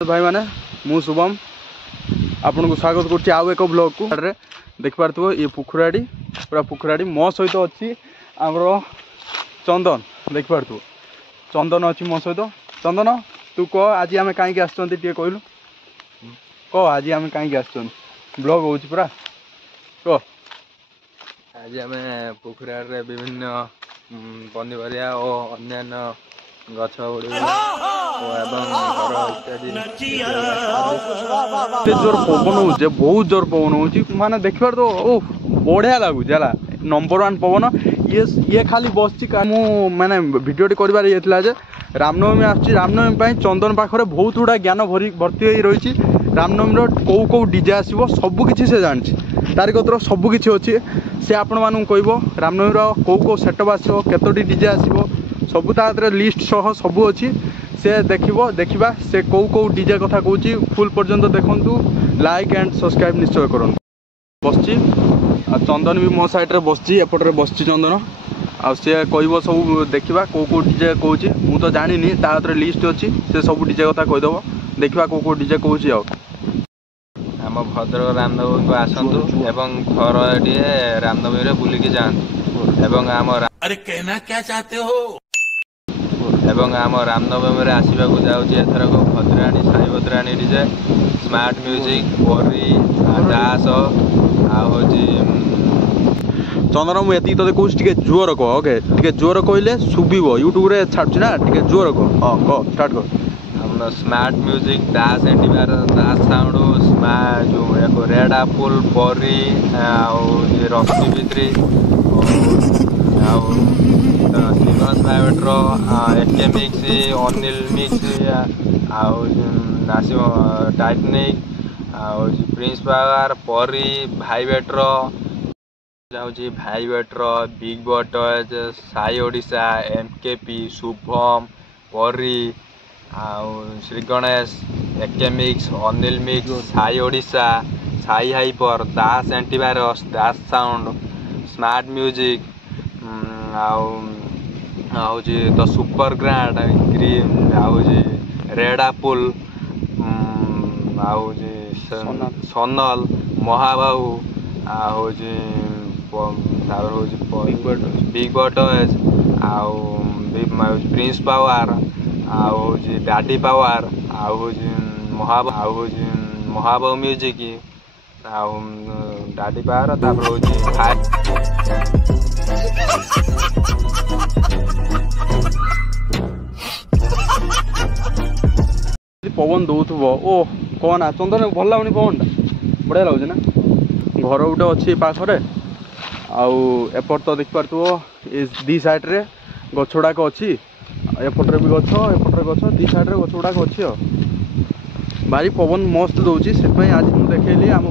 भाई माने मु शुभम आपन को स्वागत करछि आउ एक ब्लॉग को देख पारथबो ये पुखराडी पूरा पुखराडी मो सहित अछि हमरो चंदन देख पारथबो चंदन अछि मो सहित चंदन तू को आज आमे काई के आछंती टे कहलु को आज आमे काई के आछंती ब्लॉग होछि पूरा को आज आमे पुखराडी रे विभिन्न पनिपरिया और अन्य गछ गुड़ी जोर पवन हो बहुत जोर पवन हो माने देखबार तो ओ बढ़िया लगुच है नंबर 1 पवन ये खाली बस माने भिडियो कर रामनवमी आसुची रामनवमी चंदन पाखरे बहुत गुड़ा ज्ञान भर्ती हो रही रामनवमी कौ कौ डीजे आसो सबकि से जानी तार कतर सबकि अच्छी से आपण मानू कह रामनवमी कौ कौ सेटअप आसो केतोटी डीजे आसो सबू तादरे लिस्ट सह सबू अच्छी से देखा से कौ कौ डीजे कथा कहूँ फुल पर्यंत देखु लाइक एंड सब्सक्राइब निश्चय करूँ बसची चंदन भी मो साइड बसची एपटे बसची चंदन आ सी कह सब देखा कौ कौ डीजे कहूँ मु तो जानी तादरे लिस्ट अच्छी से सब डीजे कथा कहीदेव देखा कौ कौ डीजे कहूँ आम भद्रक रामनवमी को आसतु एवं थर टे रामनवमी रे बुलिकी जातु एवं आम अरे कहना क्या चाहते हो एवं आम रामनवमी रे आसवा को जाऊँगी एथरक भद्राणी साई भद्राणी डीजे स्मार्ट म्यूजिक परी दास चंदन मुझे तो कहे जोर कह ओके टे जोर कहले शुभ यूट्यूब रे छाड़ुची ना टे जोर कह हाँ कह स्टार्ट कर स्मार्ट म्यूजिक दास एंटीबार दास साउंड जो एक रेड एप्पल परी रश्मि भित्री श्रीगणेश प्राइवेटर AK mix Anil mix Nasim Titanic prince power परी भाई बेटर जाऊँगी भाई बेटर बिग बटज साई ओडिशा एमकेपी शुभम परी Shri Ganesh AK mix Anil mix Sai Odisha Sai hyper Das antivirus Das sound smart music the super grand green red apple Sonal Mahabahu big बटज प्रिंस पावर डाडी पावर महाबाहु म्यूजिक डाडी पावर पवन दौथब ओ कहना चंदन भल लगुनि पवन बढ़िया लगुच ना घर गोटे अच्छी पाखरे आउट तो देख पार्थो दी साइड्रे गछ गुड़ाक अच्छी एपटे भी गछ एपटे गछ दी साइड्रे गछ गुड़ाक अच्छी भारी पवन मस्त दौर से आज मुझे देखली आम